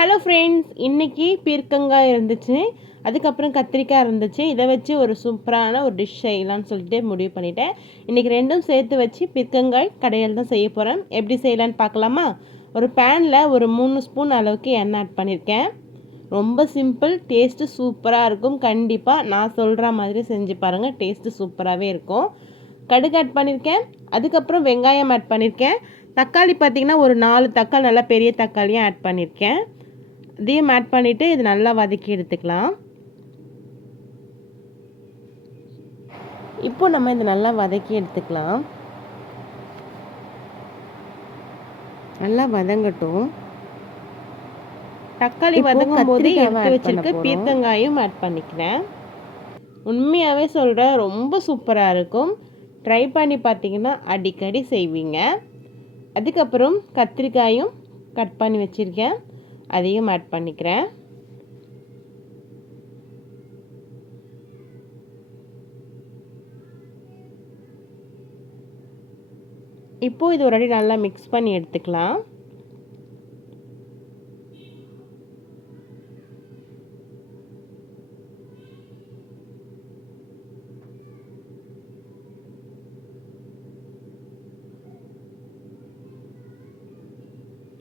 Hello friends இன்றைக்கி பீர்க்கங்காய் இருந்துச்சு. அதுக்கப்புறம் கத்திரிக்காய் இருந்துச்சு. இதை வச்சு ஒரு சூப்பரான ஒரு டிஷ் செய்யலாம்னு சொல்லிட்டு முடிவு பண்ணிட்டேன். இன்றைக்கி ரெண்டும் சேர்த்து வச்சு பீர்க்கங்காய் கடையில் தான் செய்ய போகிறேன் எப்படி செய்யலான்னு பார்க்கலாமா? ஒரு பேனில் ஒரு மூணு ஸ்பூன் அளவுக்கு எண்ணெய் ஆட் பண்ணியிருக்கேன். ரொம்ப சிம்பிள் டேஸ்ட்டு சூப்பராக இருக்கும். கண்டிப்பாக நான் சொல்கிற மாதிரி செஞ்சு பாருங்கள் டேஸ்ட்டு சூப்பராகவே இருக்கும். கடுகு ஆட் பண்ணியிருக்கேன். அதுக்கப்புறம் வெங்காயம் ஆட் பண்ணியிருக்கேன். தக்காளி பார்த்திங்கன்னா ஒரு நாலு தக்காளி நல்லா பெரிய தக்காளியும் ஆட் பண்ணியிருக்கேன். இதையும் ஆட் பண்ணிவிட்டு இது நல்லா வதக்கி எடுத்துக்கலாம். இப்போ நம்ம இது நல்லா வதக்கி எடுத்துக்கலாம். நல்லா வதங்கட்டும். தக்காளி வதங்கும் போது எடுத்து வச்சிருக்க பீர்க்கங்காயும் ஆட் பண்ணிக்கிறேன். உண்மையாகவே சொல்கிறேன் ரொம்ப சூப்பராக இருக்கும். ட்ரை பண்ணி பார்த்தீங்கன்னா அடிக்கடி செய்வீங்க. அதுக்கப்புறம் கத்திரிக்காயும் கட் பண்ணி வச்சுருக்கேன். அதையும் ஆட் பண்ணிக்கிறேன். இப்போது இது ஒரு அடி நல்லா மிக்ஸ் பண்ணி எடுத்துக்கலாம்.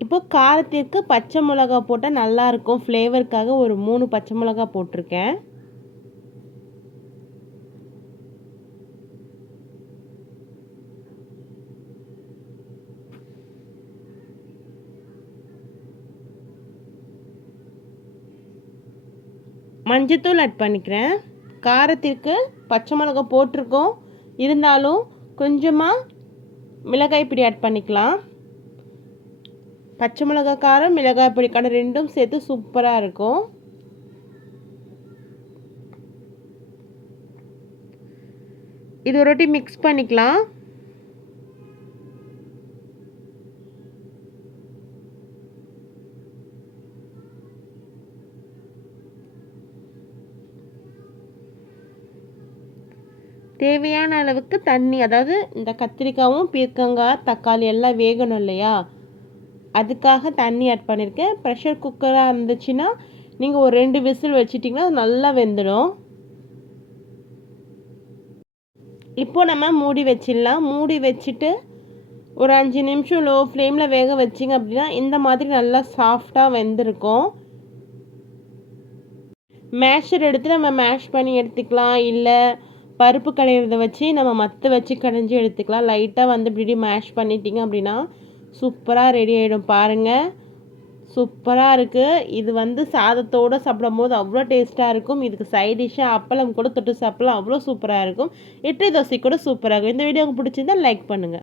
இப்போ காரத்திற்கு பச்சை மிளகா போட்டால் நல்லாயிருக்கும் ஃப்ளேவருக்காக ஒரு மூணு பச்சை மிளகா போட்டிருக்கேன். மஞ்சத்தூள் ஆட் பண்ணிக்கிறேன். காரத்திற்கு பச்சை மிளகா போட்டிருக்கோம். இருந்தாலும் கொஞ்சமாக மிளகாய் பிடி ஆட் பண்ணிக்கலாம். பச்சை மிளகா காரம் மிளகாய் பொடி காரம் ரெண்டும் சேர்த்து சூப்பராக இருக்கும். இது ஒரு வாட்டி மிக்ஸ் பண்ணிக்கலாம். தேவையான அளவுக்கு தண்ணி அதாவது இந்த கத்திரிக்காயும் பீர்க்கங்காய் தக்காளி எல்லாம் வேகணும் இல்லையா? அதுக்காக தண்ணி ஆட் பண்ணியிருக்கேன் ப்ரெஷர் குக்கராக இருந்துச்சுன்னா நீங்கள் ஒரு ரெண்டு விசில் வச்சிட்டிங்கன்னா அது நல்லா வெந்துடும். இப்போ நம்ம மூடி வச்சிடலாம். மூடி வச்சுட்டு ஒரு அஞ்சு நிமிஷம் லோ ஃப்ளேமில் வேக வச்சிங்க அப்படின்னா இந்த மாதிரி நல்லா சாஃப்டாக வெந்திருக்கும். மேஷர் எடுத்து நம்ம மேஷ் பண்ணி எடுத்துக்கலாம். இல்லை பருப்பு கடையிறத வச்சு நம்ம மற்ற வச்சு கடைஞ்சி எடுத்துக்கலாம். லைட்டாக வந்து இப்படி மேஷ் பண்ணிட்டீங்க அப்படின்னா சூப்பராக ரெடி ஆகிடும் பாருங்கள் சூப்பராக இருக்குது இது வந்து சாதத்தோடு சாப்பிடும் போது அவ்வளோ டேஸ்ட்டாக இருக்கும். இதுக்கு சைட் டிஷ்ஷாக அப்பளம் கூட தொட்டு சாப்பிடலாம். அவ்வளோ சூப்பராக இருக்கும். இட்லி தோசை கூட சூப்பராக இருக்கும். இந்த வீடியோ உங்களுக்கு பிடிச்சிருந்தா லைக் பண்ணுங்கள்